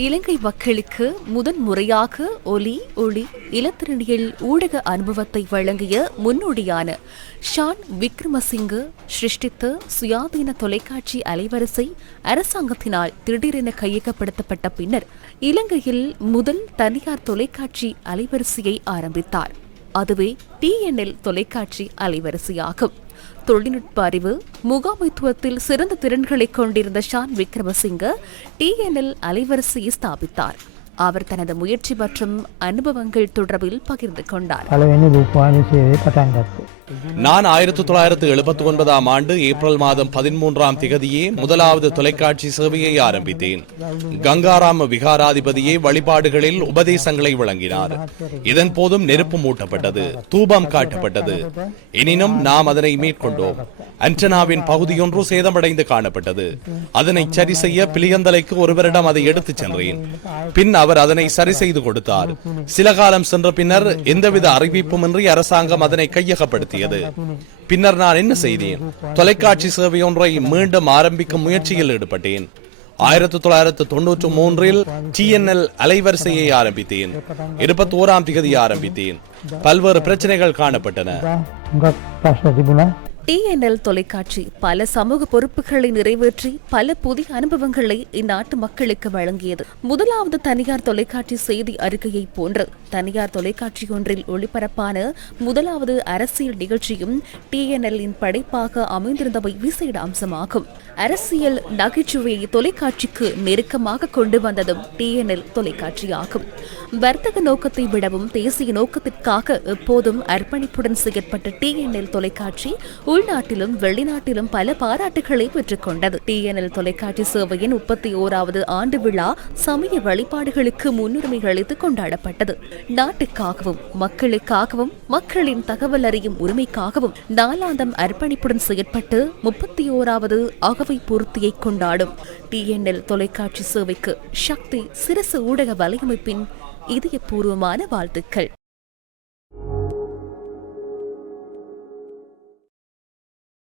இலங்கை மக்களுக்கு முதன்முறையாக ஒலி ஒளி இலத்திரனியல் ஊடக அனுபவத்தை வழங்கிய முன்னோடியான ஷான் விக்ரமசிங்க சிருஷ்டித்த சுயாதீன தொலைக்காட்சி அலைவரிசை அரசாங்கத்தினால் திடீரென கையகப்படுத்தப்பட்ட பின்னர் இலங்கையில் முதல் தனியார் தொலைக்காட்சி அலைவரிசையை ஆரம்பித்தார். அதுவே TNL தொலைக்காட்சி அலைவரிசையாகும். தொழில்நுட்ப அறிவு முகாமைத்துவத்தில் சிறந்த திறன்களை கொண்டிருந்த ஷான் விக்ரமசிங்க TNL அலைவரிசையை ஸ்தாபித்தார். அவர் தனது முயற்சி மற்றும் அனுபவங்கள் தொடர்பில் பகிர்ந்து கொண்டார். நான் 1979 ஆண்டு ஏப்ரல் மாதம் 13ஆம் திகதியே முதலாவது தொலைக்காட்சி சேவையை ஆரம்பித்தேன். கங்காராம விகாராதிபதியே வழிபாடுகளில் உபதேசங்களை வழங்கினார். இதன் போதும் நெருப்பு மூட்டப்பட்டது, தூபம் காட்டப்பட்டது. எனினும் நாம் அதனை மேற்கொண்டோம். அண்டனாவின் பகுதியொன்று சேதமடைந்து காணப்பட்டது. அதனை சரி செய்ய பிளியந்தலைக்கு ஒருவரிடம் அதை எடுத்துச் சென்றேன். பின் அவர் அதனை சரி செய்து கொடுத்தார். சில காலம் சென்ற பின்னர் எந்தவித அறிவிப்புமின்றி அரசாங்கம் அதனை கையகப்படுத்தியது. பின்னர் நான் என்ன செய்தேன்? தொலைக்காட்சி சேவை ஒன்றை மீண்டும் ஆரம்பிக்கும் முயற்சியில் ஈடுபட்டேன். 1993இல் TNL அலைவரிசையை ஆரம்பித்தேன். 21ஆம் திகதி ஆரம்பித்தேன். பல்வேறு பிரச்சனைகள் காணப்பட்டன. TNL தொலைக்காட்சி பல சமூக பொறுப்புகளை நிறைவேற்றி பல புதிய அனுபவங்களை இந்நாட்டு மக்களுக்கு வழங்கியது. முதலாவது தனியார் தொலைக்காட்சி செய்தி அறிக்கையை போன்று தனியார் தொலைக்காட்சி ஒன்றில் ஒளிபரப்பான முதலாவது அரசியல் நிகழ்ச்சியும் TNL-இன் படைப்பாக அமைந்திருந்தவை விசேட அம்சமாகும். அரசியல் நகைச்சுவையை தொலைக்காட்சிக்கு நெருக்கமாக கொண்டு வந்ததும் TNL தொலைக்காட்சியாகும். வர்த்தக நோக்கத்தை விடவும் தேசிய நோக்கத்திற்காக எப்போதும் அர்ப்பணிப்புடன் செயற்பட்ட TNL தொலைக்காட்சி உள்நாட்டிலும் வெளிநாட்டிலும் பல பாராட்டுகளை பெற்றுக் கொண்டது. TNL தொலைக்காட்சி சேவையின் 31வது ஆண்டு விழா சமய வழிபாடுகளுக்கு முன்னுரிமை அளித்து கொண்டாடப்பட்டது. நாட்டுக்காகவும் மக்களுக்காகவும் மக்களின் தகவல் அறியும் உரிமைக்காகவும் நாளாந்தம் அர்ப்பணிப்புடன் செயற்பட்டு 31வது அகவை பூர்த்தியை கொண்டாடும் TNL தொலைக்காட்சி சேவைக்கு சக்தி சிரசு ஊடக வலையமைப்பின் இதயபூர்வமான வாழ்த்துக்கள்.